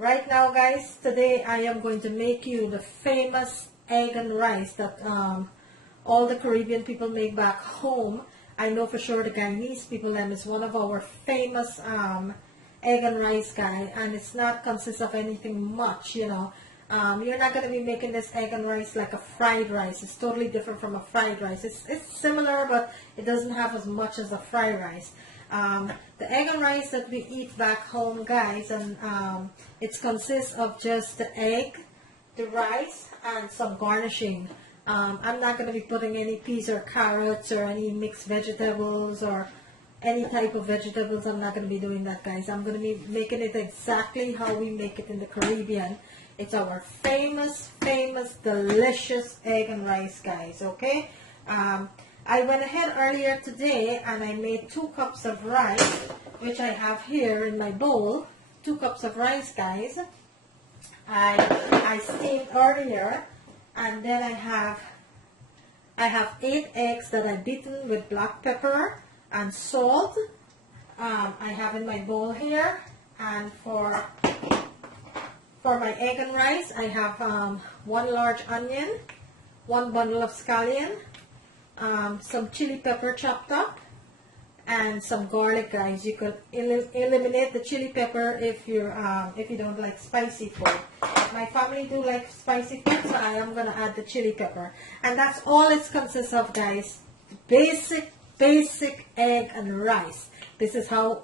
Right now, guys, today I am going to make you the famous egg and rice that all the Caribbean people make back home. I know for sure the Guyanese people, them is one of our famous egg and rice guy, and it's not consists of anything much, you know. You're not going to be making this egg and rice like a fried rice. It's totally different from a fried rice. It's similar, but it doesn't have as much as a fried rice. The egg and rice that we eat back home, guys, and it consists of just the egg, the rice, and some garnishing. I'm not going to be putting any peas or carrots or any mixed vegetables or any type of vegetables. I'm not going to be doing that, guys. I'm going to be making it exactly how we make it in the Caribbean. It's our famous, delicious egg and rice, guys, okay? I went ahead earlier today and I made 2 cups of rice, which I have here in my bowl. 2 cups of rice, guys. I steamed earlier, and then I have 8 eggs that I've beaten with black pepper and salt. I have in my bowl here, and for my egg and rice, I have 1 large onion, 1 bundle of scallion, some chili pepper chopped up, and some garlic, guys. You could eliminate the chili pepper if you don't like spicy food. My family do like spicy food, so I am gonna add the chili pepper, and that's all it consists of, guys. Basic egg and rice. This is how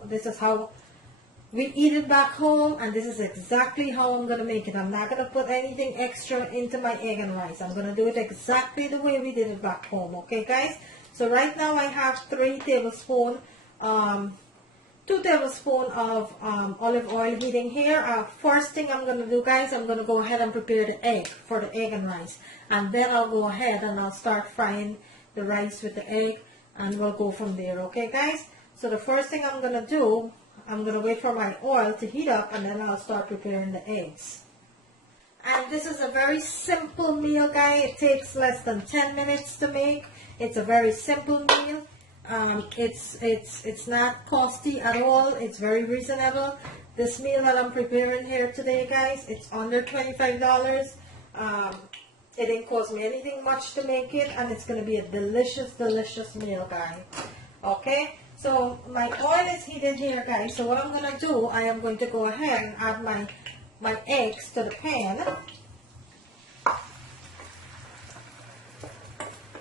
we eat it back home, and this is exactly how I'm going to make it. I'm not going to put anything extra into my egg and rice. I'm going to do it exactly the way we did it back home, okay, guys? So right now I have 3 tablespoons, 2 tablespoons of olive oil heating here. First thing I'm going to do, guys, I'm going to go ahead and prepare the egg for the egg and rice. And then I'll go ahead and I'll start frying the rice with the egg, and we'll go from there, okay, guys? So the first thing I'm going to do, I'm going to wait for my oil to heat up, and then I'll start preparing the eggs. And this is a very simple meal, guys. It takes less than 10 minutes to make. It's a very simple meal. It's not costly at all. It's very reasonable. This meal that I'm preparing here today, guys, it's under $25. It didn't cost me anything much to make it, and it's going to be a delicious meal, guys. Okay? So my oil is heated here, guys. So what I'm going to do, I am going to go ahead and add my eggs to the pan.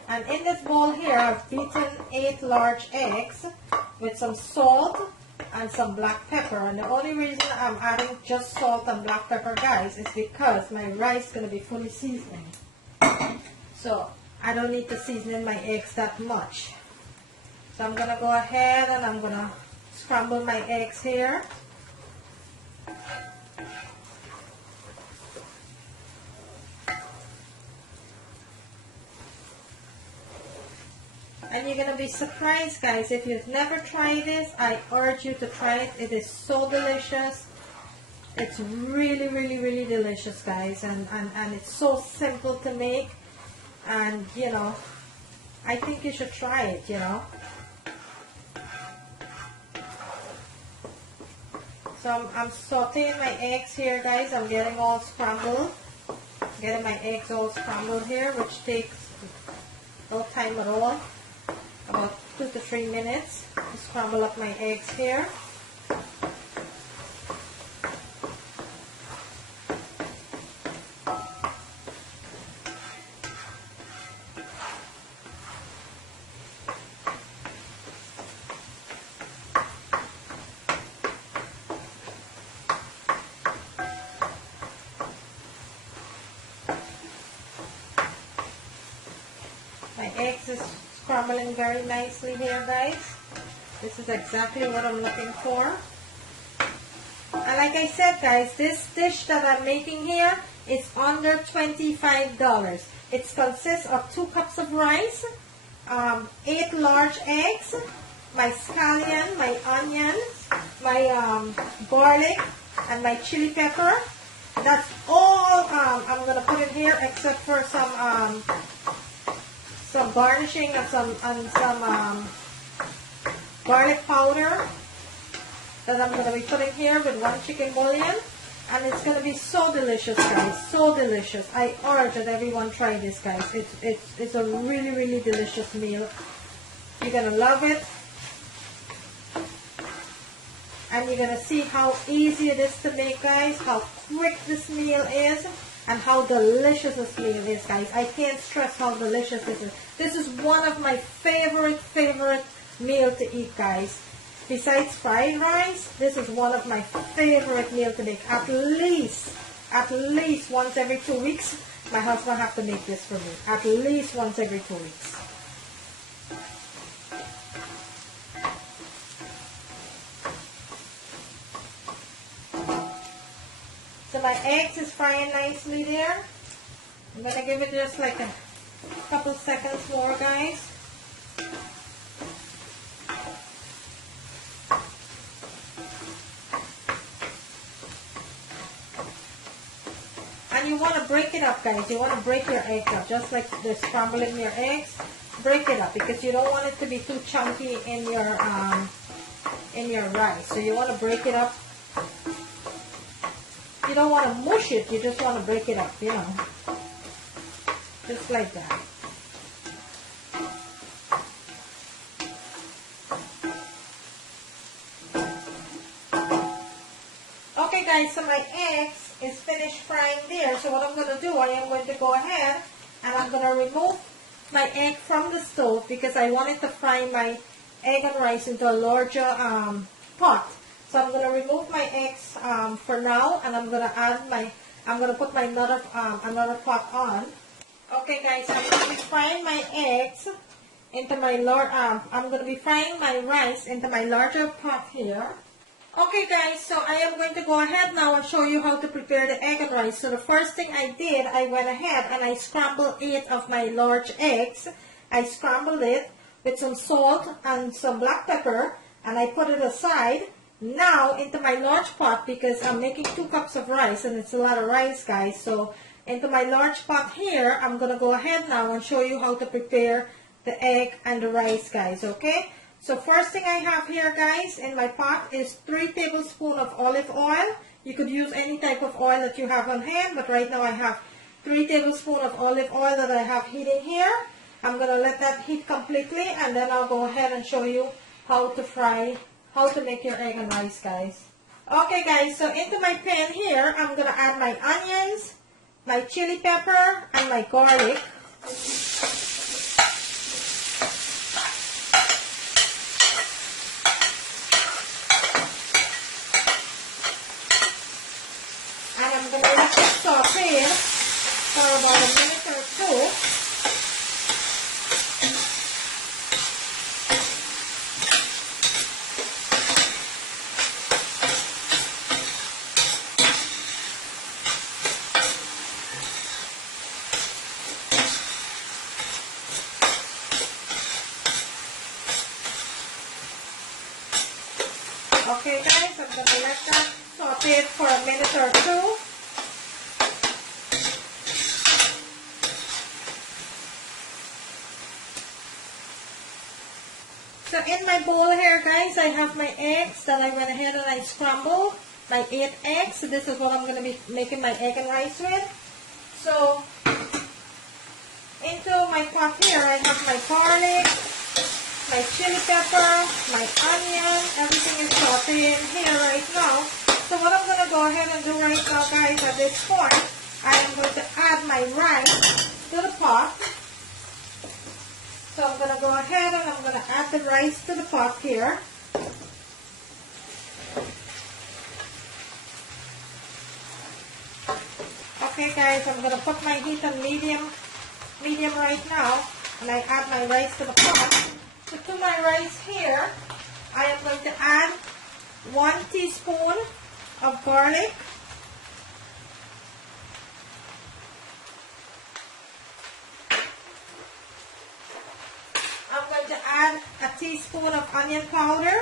And in this bowl here, I've beaten 8 large eggs with some salt and some black pepper. And the only reason I'm adding just salt and black pepper, guys, is because my rice is going to be fully seasoned. So I don't need to season my eggs that much. So I'm going to go ahead and I'm going to scramble my eggs here. And you're going to be surprised, guys. If you've never tried this, I urge you to try it. It is so delicious. It's really delicious, guys. And it's so simple to make. And, you know, I think you should try it, you know. So I'm sauteing my eggs here, guys. I'm getting all scrambled. Getting my eggs all scrambled here, which takes no time at all. About 2 to 3 minutes to scramble up my eggs here. My eggs is scrambling very nicely here, guys. This is exactly what I'm looking for. And like I said, guys, this dish that I'm making here is under $25. It consists of 2 cups of rice, 8 large eggs, my scallion, my onions, my garlic, and my chili pepper. That's all I'm going to put in here, except for some garnishing and some garlic powder that I'm going to be putting here with 1 chicken bouillon. And it's going to be so delicious, guys. So delicious. I urge that everyone try this, guys. It's a really, really delicious meal. You're going to love it. And you're going to see how easy it is to make, guys. How quick this meal is. And how delicious this meal is, guys. I can't stress how delicious this is. This is one of my favorite meal to eat, guys. Besides fried rice, this is one of my favorite meals to make. At least once every 2 weeks, my husband has to make this for me. At least once every 2 weeks. So my eggs is frying nicely there. I'm going to give it just like a couple seconds more, guys. And you want to break it up, guys. You want to break your eggs up, just like the scrambling your eggs. Break it up because you don't want it to be too chunky in your rice. So you want to break it up. You don't want to mush it. You just want to break it up, you know, just like that. Okay, guys. So my eggs is finished frying there. So what I'm going to do, I am going to go ahead and I'm going to remove my egg from the stove because I wanted to fry my egg and rice into a larger pot. So I'm going to remove my eggs for now, and I'm going to add I'm going to put my another pot on. Okay, guys, I'm going to be frying my eggs into my I'm going to be frying my rice into my larger pot here. Okay, guys, so I am going to go ahead now and show you how to prepare the egg and rice. So the first thing I did, I went ahead and I scrambled 8 of my large eggs. I scrambled it with some salt and some black pepper, and I put it aside. Now into my large pot, because I'm making 2 cups of rice and it's a lot of rice, guys. So into my large pot here, I'm going to go ahead now and show you how to prepare the egg and the rice, guys, okay? So first thing I have here, guys, in my pot is 3 tablespoons of olive oil. You could use any type of oil that you have on hand, but right now I have 3 tablespoons of olive oil that I have heating here. I'm going to let that heat completely, and then I'll go ahead and show you how to make your egg and rice, guys. Okay, guys, so into my pan here, I'm going to add my onions, my chili pepper, and my garlic. And I'm going to let it saute for about a minute or 2. Okay, guys, I'm going to let that saute for a minute or 2. So in my bowl here, guys, I have my eggs that I went ahead and I scrambled. My 8 eggs. So this is what I'm going to be making my egg and rice with. So into my pot here, I have my garlic, my chili pepper, my onion, everything is sauteing here right now. So what I'm going to go ahead and do right now, guys, at this point, I am going to add my rice to the pot. So I'm going to go ahead and I'm going to add the rice to the pot here. Okay, guys, I'm going to put my heat on medium right now, and I add my rice to the pot. So to my rice here, I am going to add 1 teaspoon of garlic. I'm going to add a teaspoon of onion powder.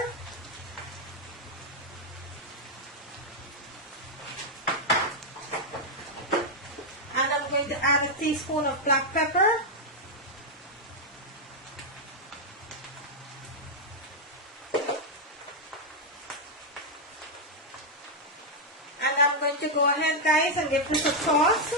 And I'm going to add a teaspoon of black pepper. going to go ahead, guys, and give this a toss.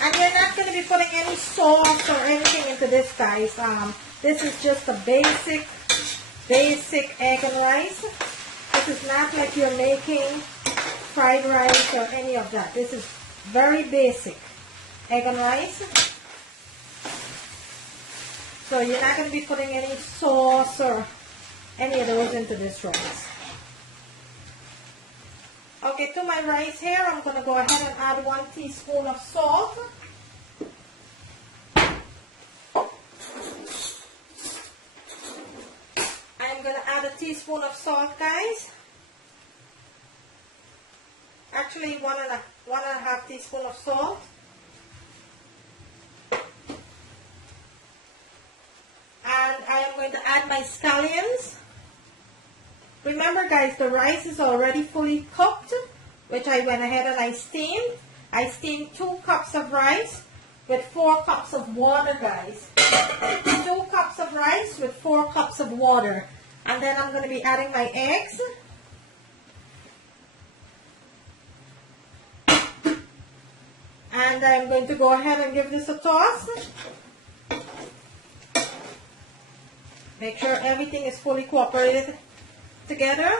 And you're not going to be putting any sauce or anything into this, guys. This is just a basic egg and rice. This is not like you're making fried rice or any of that. This is very basic egg and rice. So you're not going to be putting any sauce or any of those into this rice. Okay, to my rice here, I'm going to go ahead and add 1 teaspoon of salt. I'm going to add a teaspoon of salt, guys. Actually, one and a half teaspoon of salt. And I am going to add my scallions. Remember, guys, the rice is already fully cooked, which I went ahead and I steamed. I steamed 2 cups of rice with 4 cups of water, guys. 2 cups of rice with 4 cups of water. And then I'm going to be adding my eggs. And I'm going to go ahead and give this a toss. Make sure everything is fully cooperated together.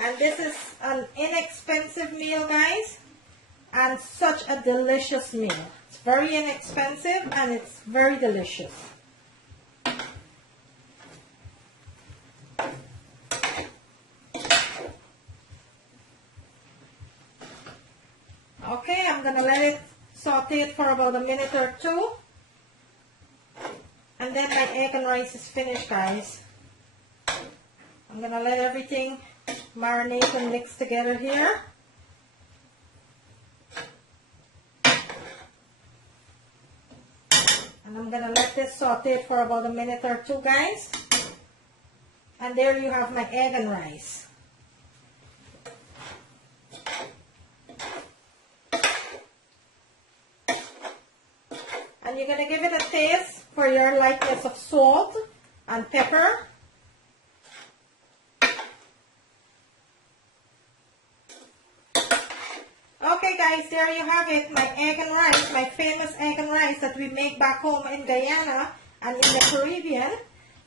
And this is an inexpensive meal, guys, and such a delicious meal. It's very inexpensive and it's very delicious. Okay, I'm going to let it saute for about a minute or 2. And then my egg and rice is finished, guys. I'm going to let everything marinate and mix together here. And I'm going to let this saute for about a minute or 2, guys. And there you have my egg and rice. And you're going to give it a taste for your likeness of salt and pepper. Okay, guys, there you have it, my egg and rice, my famous egg and rice that we make back home in Guyana and in the Caribbean.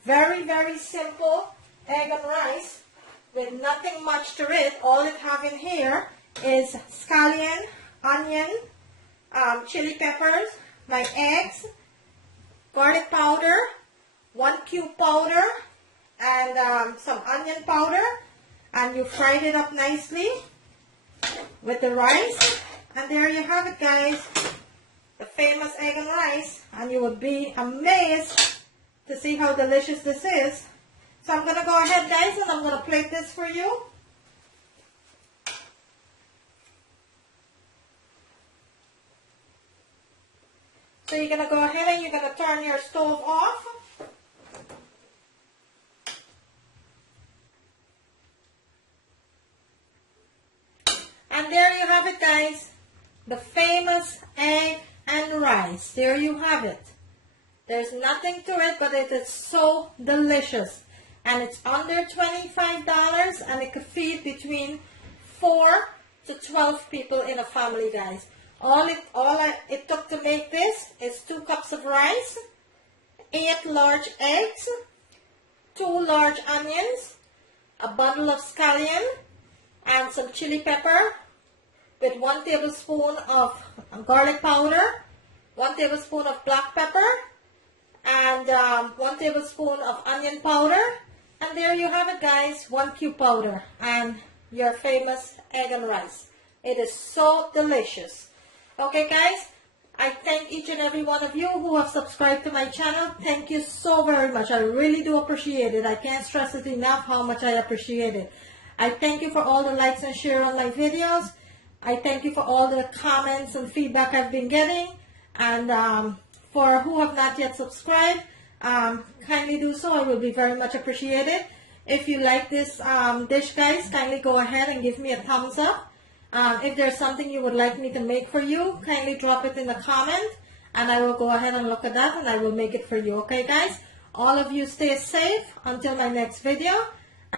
Very, very simple egg and rice with nothing much to it. All it have in here is scallion, onion, chili peppers, my eggs, garlic powder, 1 cube powder, and some onion powder. And you fried it up nicely with the rice. And there you have it, guys, the famous egg and rice. And you would be amazed to see how delicious this is. So I'm going to go ahead, guys, and I'm going to plate this for you. So you're going to go ahead and you're going to turn your stove off. And there you have it, guys, the famous egg and rice. There you have it. There's nothing to it, but it is so delicious. And it's under $25, and it could feed between 4 to 12 people in a family, guys. All it took to make this is 2 cups of rice, 8 large eggs, 2 large onions, a bundle of scallion, and some chili pepper, with 1 tablespoon of garlic powder, 1 tablespoon of black pepper, and 1 tablespoon of onion powder. And there you have it, guys, 1 cube powder and your famous egg and rice. It is so delicious. Okay, guys, I thank each and every one of you who have subscribed to my channel. Thank you so very much. I really do appreciate it. I can't stress it enough how much I appreciate it. I thank you for all the likes and share on my videos. I thank you for all the comments and feedback I've been getting. And for who have not yet subscribed, kindly do so. It will be very much appreciated. If you like this dish, guys, kindly go ahead and give me a thumbs up. If there's something you would like me to make for you, kindly drop it in the comment, and I will go ahead and look at that, and I will make it for you. Okay, guys? All of you stay safe until my next video.